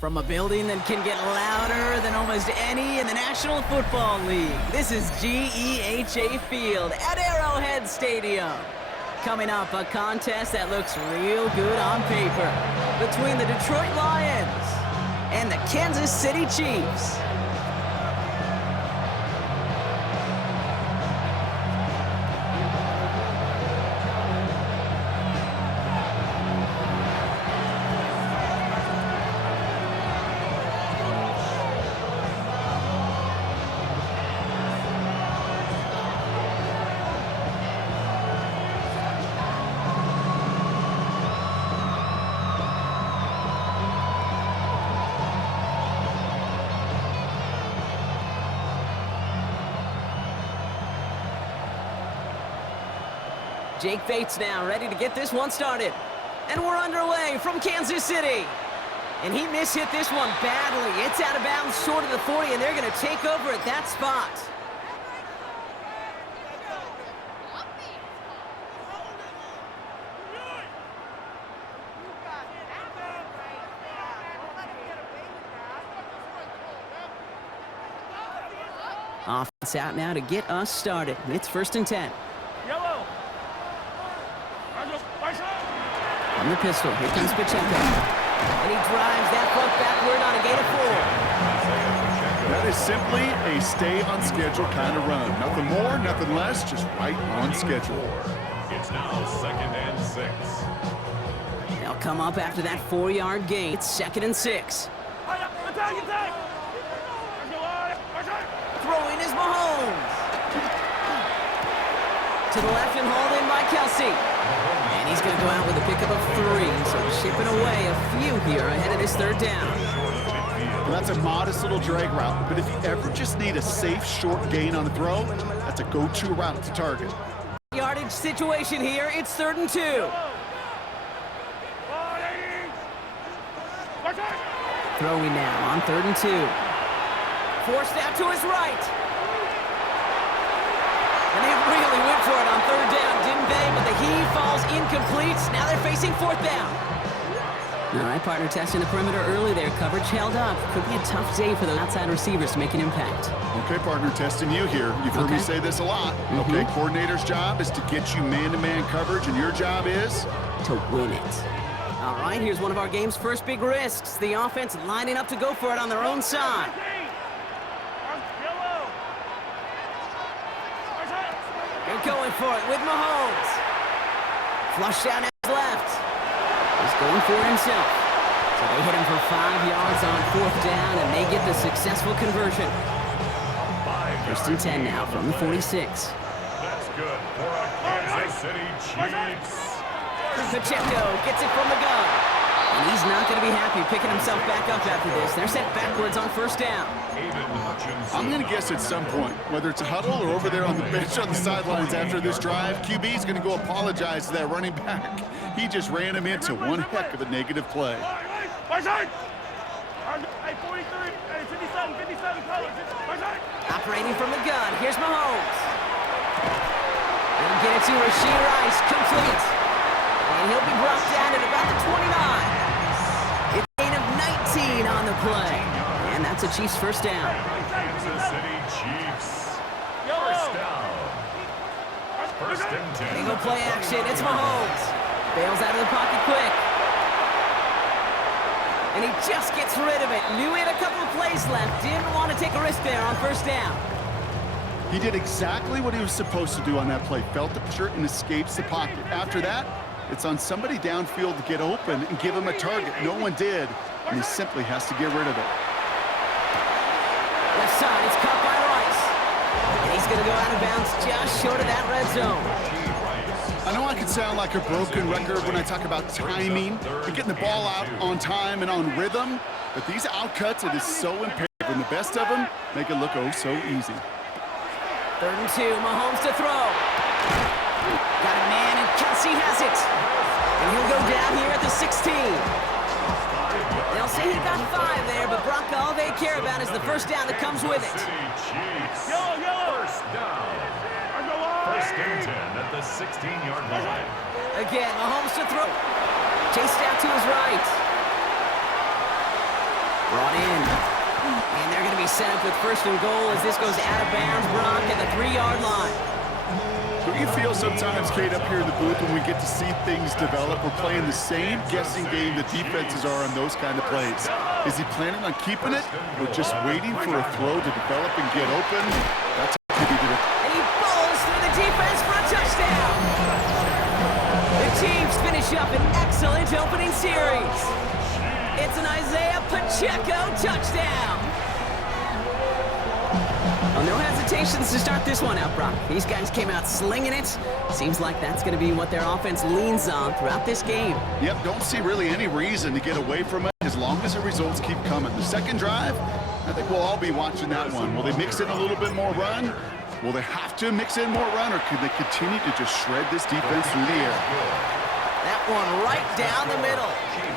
From a building that can get louder than almost any in the National Football League, this is GEHA Field at Arrowhead Stadium. Coming up, a contest that looks real good on paper between the Detroit Lions and the Kansas City Chiefs. Jake Bates now ready to get this one started. And we're underway from Kansas City. And he mishit this one badly. It's out of bounds short of the 40, and they're going to take over at that spot. Offense out now to get us started. It's 1st and 10. From the pistol, here comes Pacheco. And he drives that front backward on a gain of 4. That is simply a stay-on-schedule kind of run. Nothing more, nothing less, just right on schedule. It's now 2nd and 6. They'll come up after that 4-yard gain. It's 2nd and 6. Throwing is Mahomes. To the left and hauled in by Kelsey. And he's going to go out with a pickup of 3, so shipping away a few here ahead of this 3rd down. Well, that's a modest little drag route, but if you ever just need a safe, short gain on the throw, that's a go-to route to target. Yardage situation here. It's 3rd and 2. Throwing now on 3rd and 2. Forced out to his right. And they really went for it on 3rd down, didn't they? But the heave falls incomplete. Now they're facing 4th down. All right, partner, testing the perimeter early there. Coverage held up. Could be a tough day for those outside receivers to make an impact. Okay, partner, testing you here. You've heard me say this a lot. Okay, coordinator's job is to get you man-to-man coverage, and your job is? To win it. All right, here's one of our game's first big risks. The offense lining up to go for it on their own side. They're going for it with Mahomes. Flush down his left. He's going for it himself. So they hit him for 5 yards on 4th down, and they get the successful conversion. 1st and 10 now from the 46. That's good for a Kansas City Chiefs. Pacheco gets it from the gun. And he's not going to be happy picking himself back up after this. They're sent backwards on 1st down. I'm going to guess at some point, whether it's a huddle or over there on the bench on the sidelines after this drive, QB's going to go apologize to that running back. He just ran him into one heck of a negative play. Operating from the gun, here's Mahomes. They'll get it to Rashee Rice, complete. And he'll be brought down at about the 29. It's a gain of 19 on the play. And that's a Chiefs 1st down. Kansas City Chiefs. 1st down. 1st and 10. They go play action. It's Mahomes. Bails out of the pocket quick. And he just gets rid of it. Knew he had a couple of plays left. Didn't want to take a risk there on 1st down. He did exactly what he was supposed to do on that play. Felt the pressure and escapes the pocket. After that, it's on somebody downfield to get open and give him a target. No one did, and he simply has to get rid of it. Left side, it's caught by Rice. And he's going to go out of bounds just short of that red zone. I know I can sound like a broken record when I talk about timing and getting the ball out on time and on rhythm, but these outcuts, it is so imperative, and the best of them make it look oh so easy. 3rd and 2, Mahomes to throw. Got a man, and Kelsey has it. And he'll go down here at the 16. They'll say he got 5 there, but Brock, all they care about is the 1st down that comes with it. 1st down. 1st and 10 at the 16-yard line. Again, Mahomes to throw. Chased out to his right. Brought in. And they're going to be set up with first and goal as this goes out of bounds. Brock at the 3-yard line. Don't you feel sometimes, Kate, up here in the booth when we get to see things develop, we're playing the same guessing game the defenses are on those kind of plays? Is he planning on keeping it or just waiting for a throw to develop and get open? That's how he did it. And he falls through the defense for a touchdown. The Chiefs finish up an excellent opening series. It's an Isaiah Pacheco touchdown. Well, no hesitations to start this one out, Brock. These guys came out slinging it. Seems like that's going to be what their offense leans on throughout this game. Yep, don't see really any reason to get away from it as long as the results keep coming. The second drive, I think we'll all be watching that one. Will they mix in a little bit more run? Will they have to mix in more run, or can they continue to just shred this defense through the air? That one right down the middle.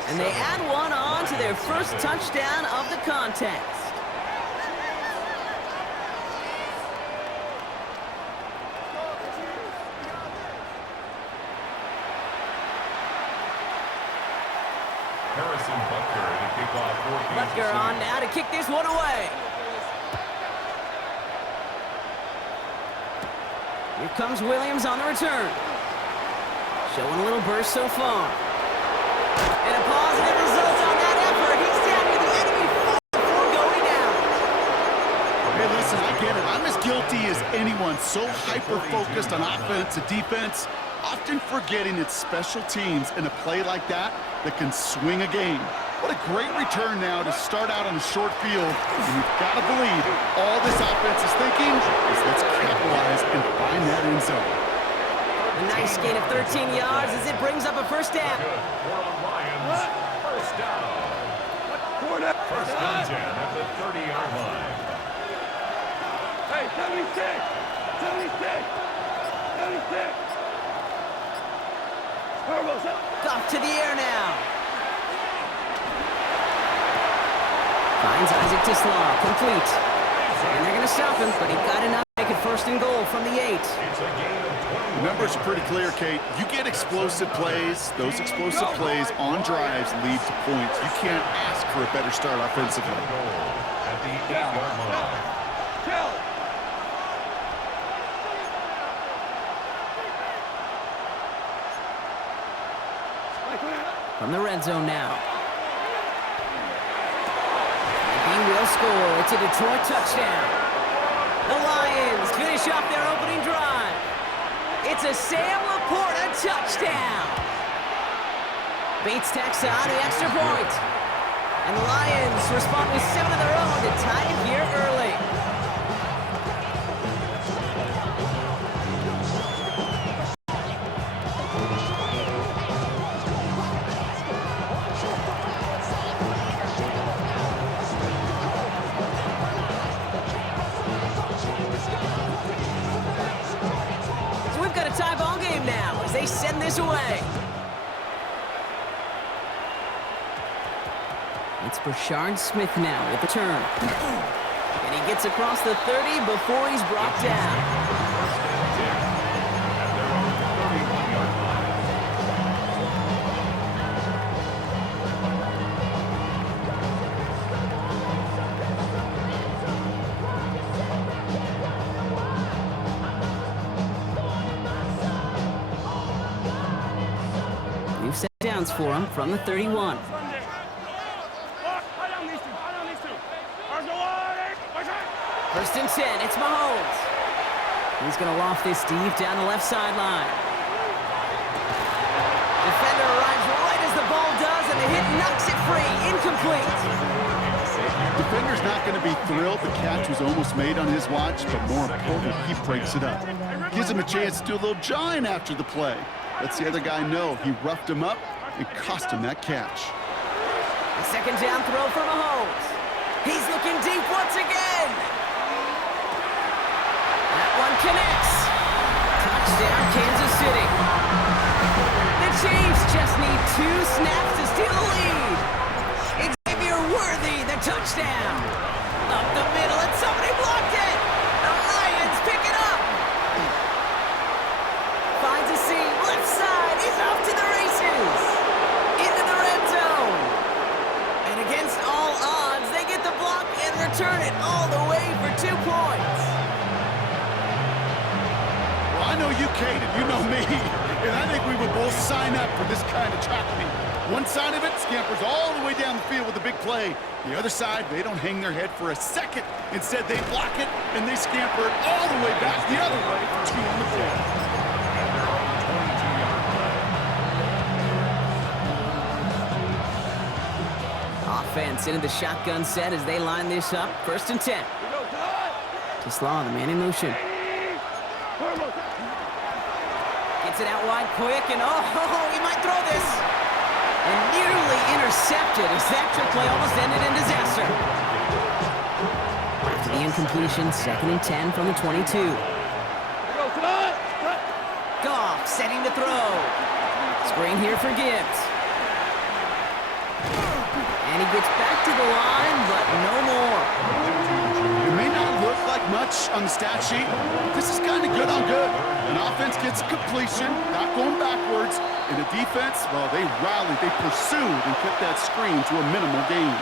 And they add one on to their first touchdown of the contest. Butker on now to kick this one away. Here comes Williams on the return. Showing a little burst so far. And a positive result on that effort. He's down to the enemy before going down. Hey, listen, I get it. I'm as guilty as anyone. So hyper-focused on offense and defense, often forgetting it's special teams in a play like that can swing a game. What a great return now to start out on a short field. And you've got to believe all this offense is thinking is let's capitalize and find that end zone. A nice gain of 13 yards as it brings up a first down. First down. First and 10 at the 30-yard line. Hey, 76! 76! 76! Off to the air now. Finds Isaac Tislaw, complete. And they're going to stop him, but he got enough to make it first and goal from the 8. The numbers are pretty clear, Kate. You get explosive plays. Those explosive plays on drives lead to points. You can't ask for a better start offensively. At the 8-yard line. From the red zone now. He will score. It's a Detroit touchdown. The Lions finish off their opening drive. It's a Sam Laporta touchdown. Beats Texas on the extra point. And the Lions respond with 7 of their own to tie it here early. They send this away. It's Brashard Smith now with the turn. And he gets across the 30 before he's brought down. Downs for him from the 31. First and 10, it's Mahomes. He's going to loft this deep down the left sideline. Defender arrives right as the ball does, and the hit knocks it free. Incomplete. Defender's not going to be thrilled the catch was almost made on his watch, but more importantly, he breaks it up. Gives him a chance to do a little jawing after the play. Lets the other guy know he roughed him up and cost him that catch. A second down throw for Mahomes. He's looking deep once again. That one connects. Touchdown, Kansas City. The Chiefs just need 2 snaps to steal the lead. Xavier Worthy, the touchdown. Up the middle, and somebody blocked it. The Lions pick it up. Finds a seam, left side, he's off to the races. Into the red zone. And against all odds, return it all the way for 2 points. Well, I know you, Kate, and you know me, and I think we would both sign up for this kind of track meet. One side of it scampers all the way down the field with a big play. The other side, they don't hang their head for a second. Instead, they block it, and they scamper it all the way back the other way for 2 on the field. Offense into the shotgun set as they line this up. 1st and 10. Just Law, the man in motion. Gets it out wide quick, and he might throw this. And nearly intercepted as that trick play almost ended in disaster. After the incompletion, 2nd and 10 from the 22. Goff setting to throw. Screen here for Gibbs. And he gets back to the line, but no more. It may not look like much on the stat sheet. This is kind of good on good. An offense gets a completion, not going backwards. And the defense, well, they rallied, they pursued, and kept that screen to a minimal gain.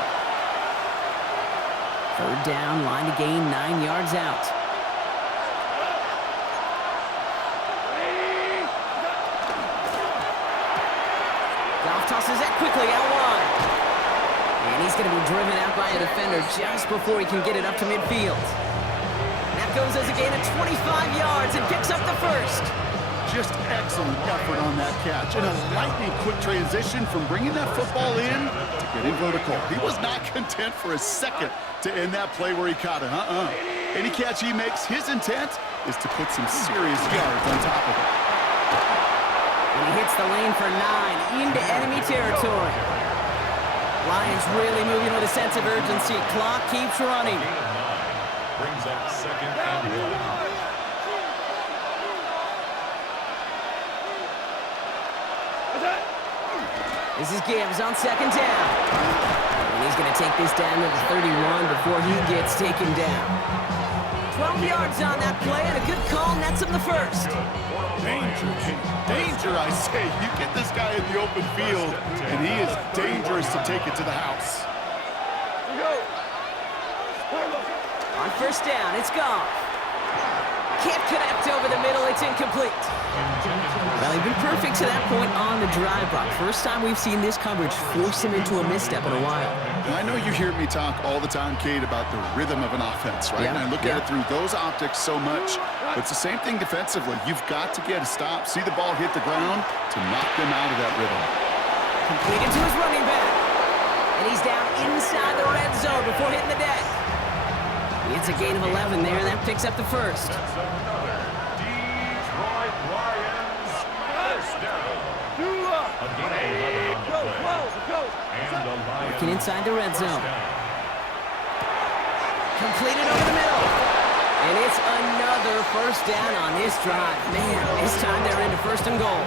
3rd down, line to gain 9 yards out. Goff tosses that quickly out wide. And he's going to be driven out by a defender just before he can get it up to midfield. That goes as a gain of 25 yards and picks up the 1st. Just excellent effort on that catch. And a lightning quick transition from bringing that football in to getting vertical. He was not content for a second to end that play where he caught it. Any catch he makes, his intent is to put some serious yards on top of it. And he hits the lane for 9 into enemy territory. Lions really moving with a sense of urgency. Clock keeps running. Brings up 2nd and 1. This is Gibbs on 2nd down. And he's going to take this down to the 31 before he gets taken down. 12 yards on that play, and a good call nets him the 1st. Danger, King. Danger, I say. You get this guy in the open field, and he is dangerous to take it to the house. On 1st down, it's Goff. Can't connect over the middle, it's incomplete. Well, he'd been perfect to that point on the drive block. First time we've seen this coverage force him into a misstep in a while. And I know you hear me talk all the time, Kate, about the rhythm of an offense, right? Yeah, And I look at it through those optics so much. But it's the same thing defensively. You've got to get a stop, see the ball hit the ground to knock them out of that rhythm. Completed to his running back. And he's down inside the red zone before hitting the deck. It's a gain of 11 there, and that picks up the 1st. That's another Detroit Lions 1st down. A gain of 11 on the play. And the Lions Working inside the red zone. down. Completed over the middle. And it's another 1st down on this drive. Man, this time they're into 1st and goal.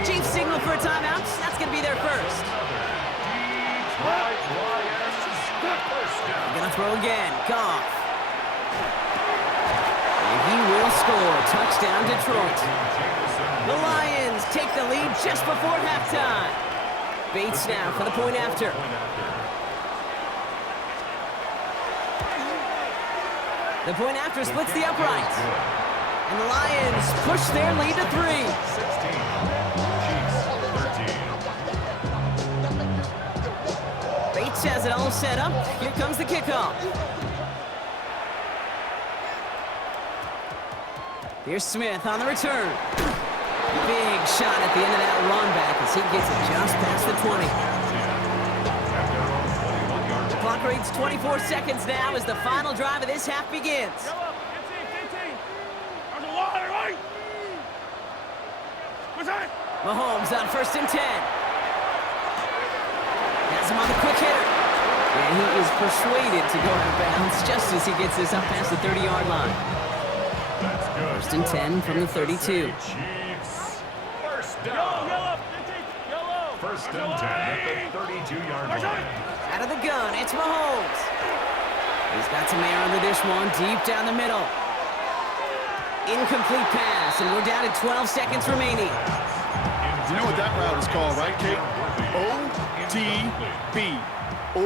The Chiefs signal for a timeout. That's going to be their 1st. Detroit Lions 1st down. Gonna throw again. Goff. And he will score. Touchdown, Detroit. The Lions take the lead just before halftime. Bates now for the point after. The point after splits the upright. And the Lions push their lead to 3. 16. Chiefs 13. Bates has it all set up. Here comes the kickoff. Here's Smith on the return. Big shot at the end of that run back as he gets it just past the 20. The clock reads 24 seconds now as the final drive of this half begins. Mahomes on 1st and 10. Has him on the quick hitter. And he is persuaded to go out of bounds just as he gets this up past the 30-yard line. That's good. 1st and 10 from the 32. Chiefs 1st down. 1st and 10 at the 32-yard line. Out of the gun, it's Mahomes. He's got some air under this one, deep down the middle. Incomplete pass, and we're down to 12 seconds remaining. You know what that route is called, right, Kate? ODB.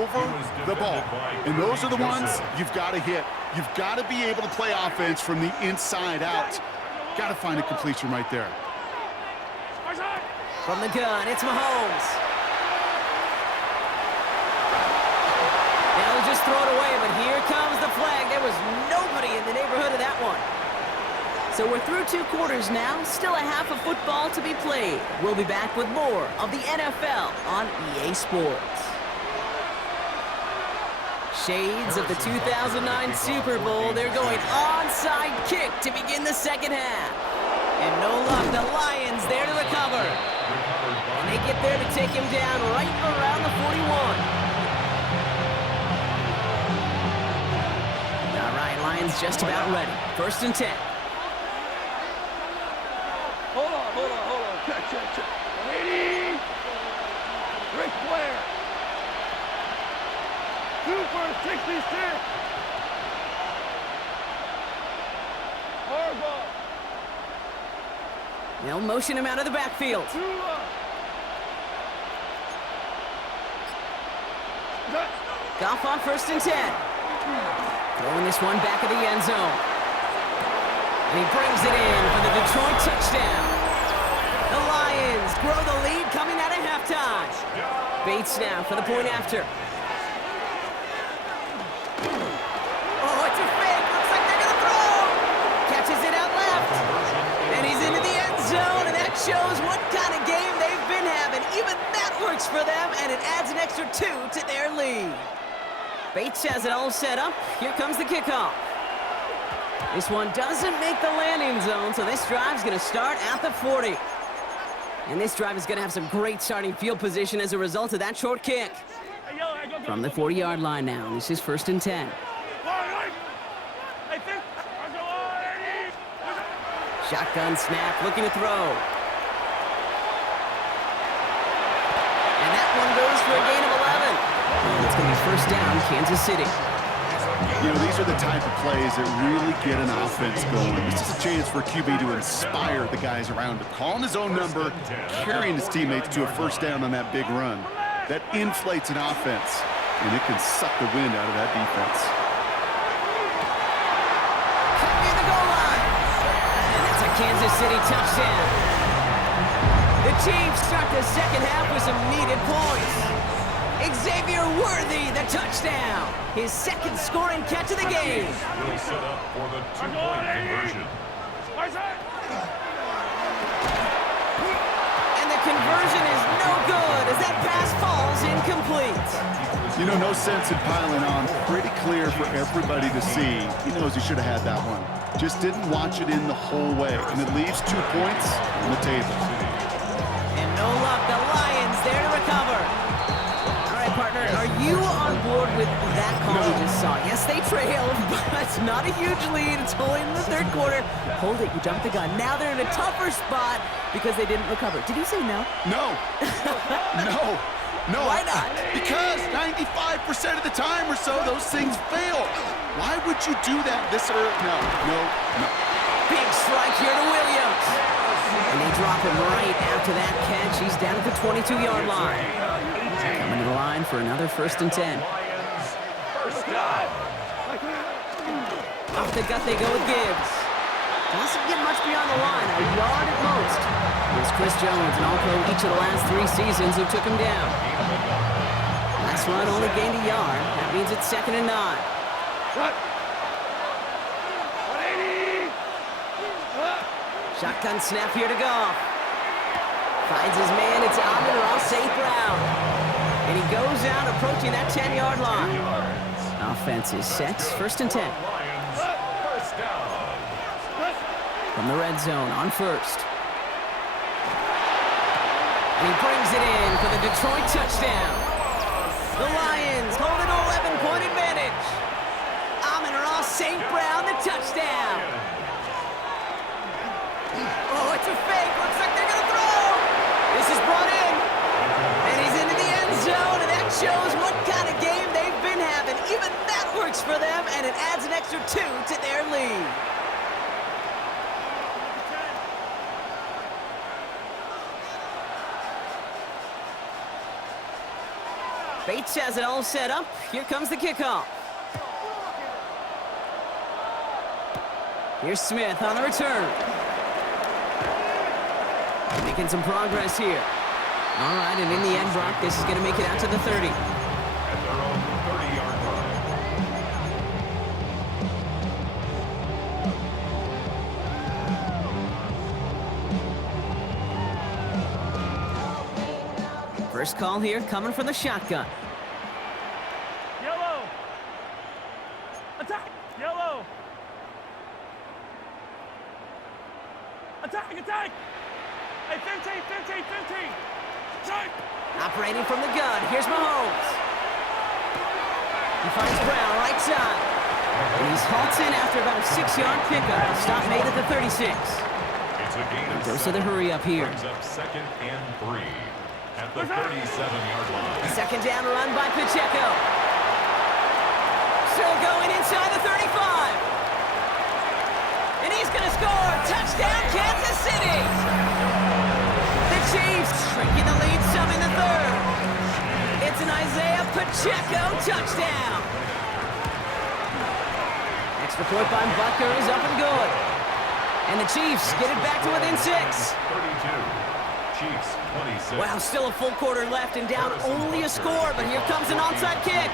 over the ball. And those are the ones you've got to hit. You've got to be able to play offense from the inside out. Got to find a completion right there. From the gun, it's Mahomes. Now he'll just throw it away, but here comes the flag. There was nobody in the neighborhood of that one. So we're through 2 quarters now, still a half of football to be played. We'll be back with more of the NFL on EA Sports. Shades of the 2009 Super Bowl. They're going onside kick to begin the second half. And no luck, the Lions there to recover. And they get there to take him down right around the 41. All right, Lions just about ready. 1st and 10. Hold on. Check. 80. Ric Flair. 2 for 66. Harbaugh. They'll motion him out of the backfield. Goff on 1st and 10. Throwing this one back of the end zone. And he brings it in for the Detroit touchdown. The Lions grow the lead coming out of halftime. Bates now for the point after. Oh, it's a fake. Looks like they're going to throw. Catches it out left. And he's into the end zone, and that shows what kind of game they've been having. Even that works for them, and it adds an extra 2 to their lead. Bates has it all set up. Here comes the kickoff. This one doesn't make the landing zone, so this drive's going to start at the 40. And this drive is going to have some great starting field position as a result of that short kick. From the 40-yard line now, this is 1st and 10. Shotgun snap, looking to throw. And that one goes for a gain of 11. And it's going to be 1st down, Kansas City. You know, these are the type of plays that really get an offense going. This is a chance for a QB to inspire the guys around him. Calling his own number, carrying his teammates to a 1st down on that big run. That inflates an offense, and it can suck the wind out of that defense. Cut near the goal line. And that's a Kansas City touchdown. The Chiefs start the second half with some needed points. Xavier Worthy, the touchdown. His 2nd scoring catch of the game. Will set up for the 2-point conversion. And the conversion is no good as that pass falls incomplete. You know, no sense in piling on. Pretty clear for everybody to see. He knows he should have had that one. Just didn't watch it in the whole way. And it leaves 2 points on the table. And no luck, the Lions there to recover. Partner, are you on board with that call we just saw? Yes, they trailed, but it's not a huge lead. It's only in the 3rd quarter. Hold it, you jumped the gun. Now they're in a tougher spot because they didn't recover. Did you say no? No. No. Why not? Because 95% of the time or so, those things fail. Why would you do that this early? No. Big strike here to Williams. And they drop him right after that catch. He's down at the 22-yard line. Coming to the line for another 1st and 10. Off the gut they go with Gibbs. Doesn't get much beyond the line, a yard at most. Here's Chris Jones, an All-Pro each of the last 3 seasons, who took him down. Last run only gained a yard. That means it's 2nd and 9. Shotgun snap here to Goff. Finds his man, it's Amon-Ra St. Brown. And he goes out approaching that 10-yard line. Offense is set, 1st and 10. From the red zone on 1st. And he brings it in for the Detroit touchdown. The Lions hold an 11-point advantage. Amon-Ra St. Brown, the touchdown. Oh, it's a fake. Looks like they're going to throw. This is brought in. And he's into the end zone, and that shows what kind of game they've been having. Even that works for them, and it adds an extra 2 to their lead. Bates has it all set up. Here comes the kickoff. Here's Smith on the return. Making some progress here. All right, and in the end, Brock, this is going to make it out to the 30. At their own 30-yard line. First call here coming from the shotgun. Yellow. Attack. Yellow. Attack, attack. Hey, 15, 15, 15. Attack. Operating from the gun, here's Mahomes. He finds Brown, right side. And he's halted in after about a 6-yard pickup. The stop made at the 36. It's a gain of Goes to the hurry up here. Brings up 2nd and 3 at the 37-yard line. Second down run by Pacheco. Still going inside the 35. And he's going to score. Touchdown, Kansas City. The Chiefs shrinking the lead some in the third. It's an Isaiah Pacheco touchdown. Extra point by Butker is up and good. And the Chiefs get it back to within 6. 32. Chiefs 26. Wow, still a full quarter left and down only a score, but here comes an onside kick.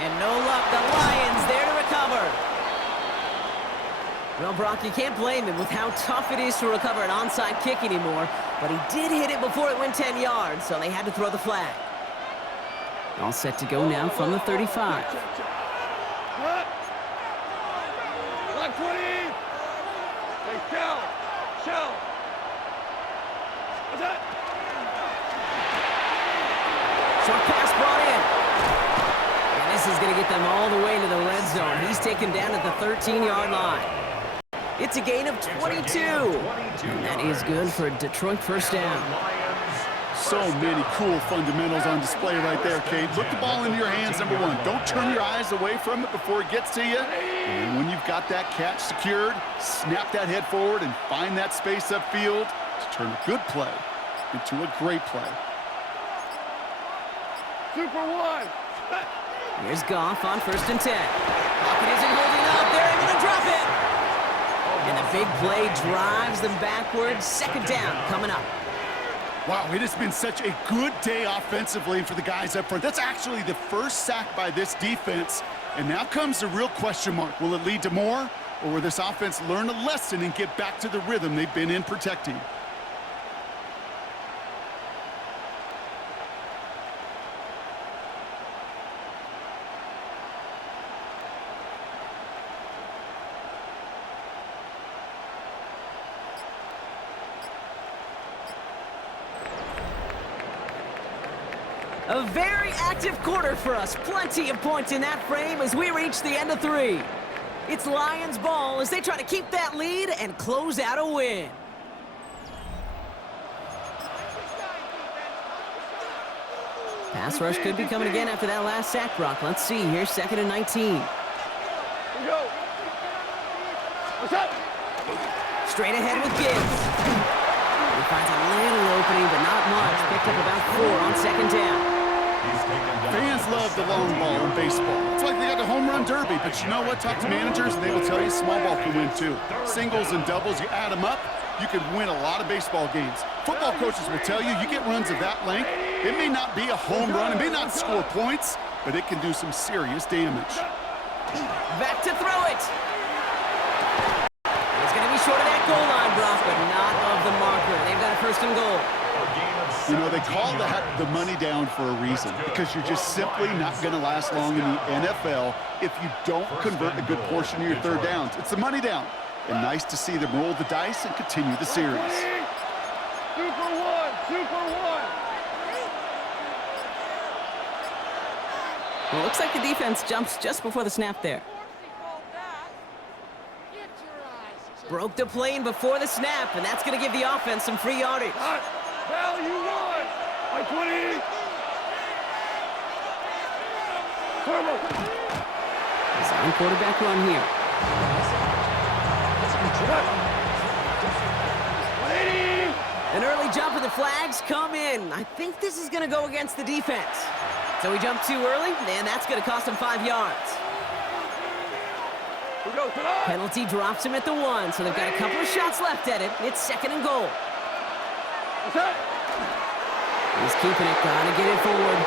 And no luck, the Lions there to recover. Well, Brock, you can't blame him with how tough it is to recover an onside kick anymore, but he did hit it before it went 10 yards, so they had to throw the flag. All set to go now from the 35. Black 20. Hey, shell. Shell. What's that? Short pass brought in. And this is going to get them all the way to the red zone. He's taken down at the 13-yard line. It's a gain of 22. And that is good for a Detroit first down. So many cool fundamentals on display right there, Kate. Put the ball into your hands, number one. Don't turn your eyes away from it before it gets to you. And when you've got that catch secured, snap that head forward and find that space upfield to turn a good play into a great play. Super one. Here's Goff on 1st and 10. Pocket isn't holding up. They're able to drop it. And the big play drives them backwards. Second down coming up. Wow, it has been such a good day offensively for the guys up front. That's actually the first sack by this defense. And now comes the real question mark. Will it lead to more? Or will this offense learn a lesson and get back to the rhythm they've been in protecting? A very active quarter for us. Plenty of points in that frame as we reach the end of 3. It's Lions ball as they try to keep that lead and close out a win. Pass rush could be coming again after that last sack, Brock. Let's see. Here's 2nd and 19. Here we go. What's up? Straight ahead with Gibbs. He finds a little opening, but not much. Picked up about 4 on 2nd down. Fans love the long ball in baseball. It's like they got the home run derby, but you know what? Talk to managers and they will tell you small ball can win too. Singles and doubles, you add them up, you can win a lot of baseball games. Football coaches will tell you, you get runs of that length, it may not be a home run, it may not score points, but it can do some serious damage. Back to throw it. It's going to be short of that goal line, Brock, but not of the marker. They've got a 1st and goal. You know, they call that the money down for a reason, because you're just simply not going to last long in the NFL if you don't convert a good portion of your 3rd downs. It's the money down. And nice to see them roll the dice and continue the series. Super one. Super one. Well, it looks like the defense jumps just before the snap there. Broke the plane before the snap, and that's going to give the offense some free yardage. Value one. By 20. Turbo. He's on quarterback run here. 180. An early jump and the flags come in. I think this is going to go against the defense. So he jumped too early, and that's going to cost him 5 yards. Penalty drops him at the 1, so they've got a couple of shots left at it. It's 2nd and goal. He's keeping it, gotta get it forward.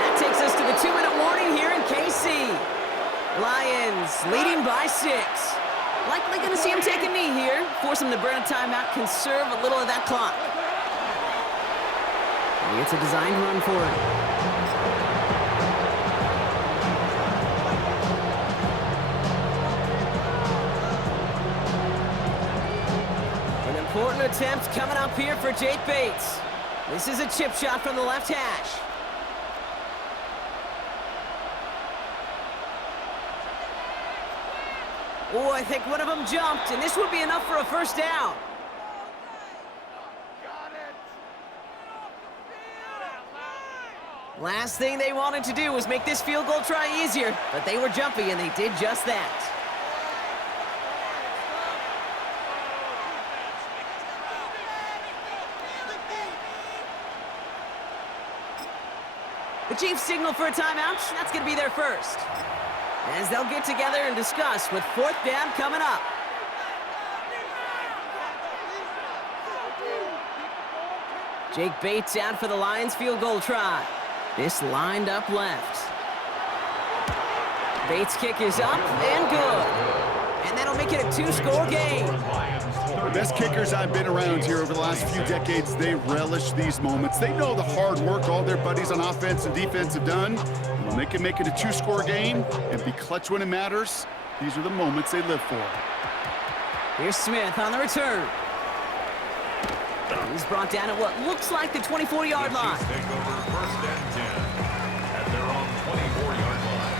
That takes us to the 2-minute warning here in KC. Lions leading by 6. Likely gonna see him take a knee here. Force him to burn a timeout, conserve a little of that clock. And it's a designed run for him. Important attempt coming up here for Jake Bates. This is a chip shot from the left hash. Oh, I think one of them jumped, and this would be enough for a first down. Last thing they wanted to do was make this field goal try easier, but they were jumpy, and they did just that. The Chiefs signal for a timeout. That's going to be their first. As they'll get together and discuss with 4th down coming up. Jake Bates out for the Lions field goal try. This lined up left. Bates' kick is up and good. And that'll make it a 2-score game. The best kickers I've been around here over the last few decades, they relish these moments. They know the hard work all their buddies on offense and defense have done. And when they can make it a 2-score game and be clutch when it matters, these are the moments they live for. Here's Smith on the return. He's brought down at what looks like the 24-yard line. Take over 1st and 10 at their own 24-yard line.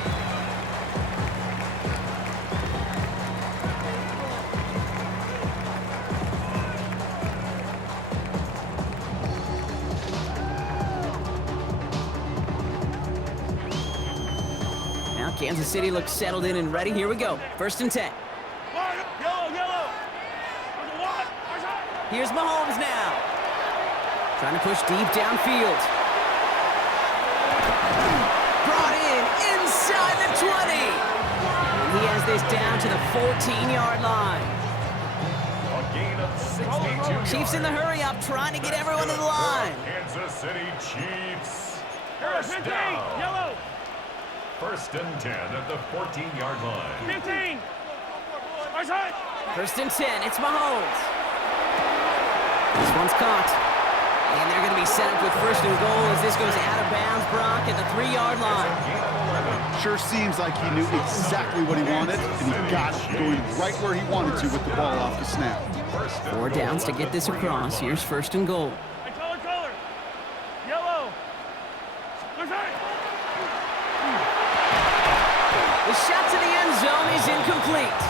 Now Kansas City looks settled in and ready. Here we go. 1st and 10. Yellow. Here's Mahomes now. Trying to push deep downfield. Brought in inside the 20. And he has this down to the 14-yard line. A gain of 62 Chiefs in the hurry up, trying to get everyone to the line. Kansas City Chiefs. First 1st down. down. Yellow. 1st and 10 at the 14-yard line. 15. 1st and 10, it's Mahomes. This one's caught. And they're going to be set up with 1st and goal as this goes out of bounds, Brock, at the 3-yard line. Sure seems like he knew exactly what he wanted, and he got it going right where he wanted to with the ball off the snap. 4 downs to get this across. Here's 1st and goal. Color. Yellow. The shot to the end zone is incomplete.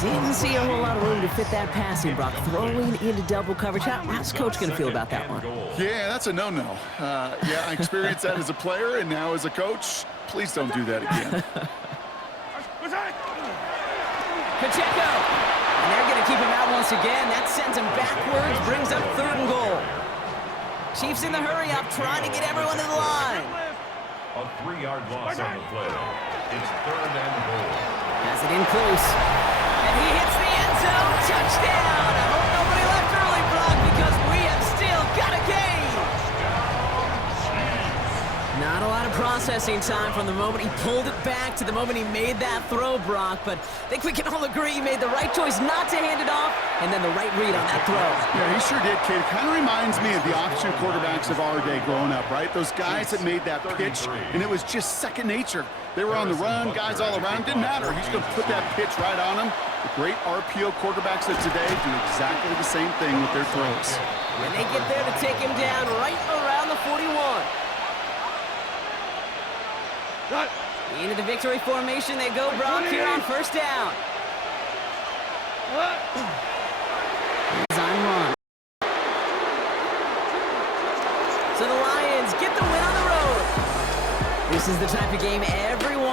Didn't see a whole lot of room to fit that passing, Brock. Throwing into double coverage. How's Coach going to feel about that one? Yeah, that's a no-no. Yeah, I experienced that as a player and now as a coach. Please don't do that again. Pacheco. And they're going to keep him out once again. That sends him backwards, brings up 3rd and goal. Chiefs in the hurry up, trying to get everyone to the line. A 3-yard loss on the play. It's 3rd and goal. Has it in close. And he hits the end zone. Touchdown. I hope nobody left early, Brock, because we have still got a game. Not a lot of processing time from the moment he pulled it back to the moment he made that throw, Brock. But I think we can all agree he made the right choice not to hand it off and then the right read on that throw. Yeah, he sure did, kid. Kind of reminds me of the option quarterbacks of our day growing up, right? Those guys that made that pitch, and it was just second nature. They were on the run, guys all around. Didn't matter. He's going to put that pitch right on them. The great RPO quarterbacks of today do exactly the same thing with their throws. And they get there to take him down right around the 41. Into the victory formation they go, Brock, here on 1st down. Design run. So the Lions get the win on the road. This is the type of game everyone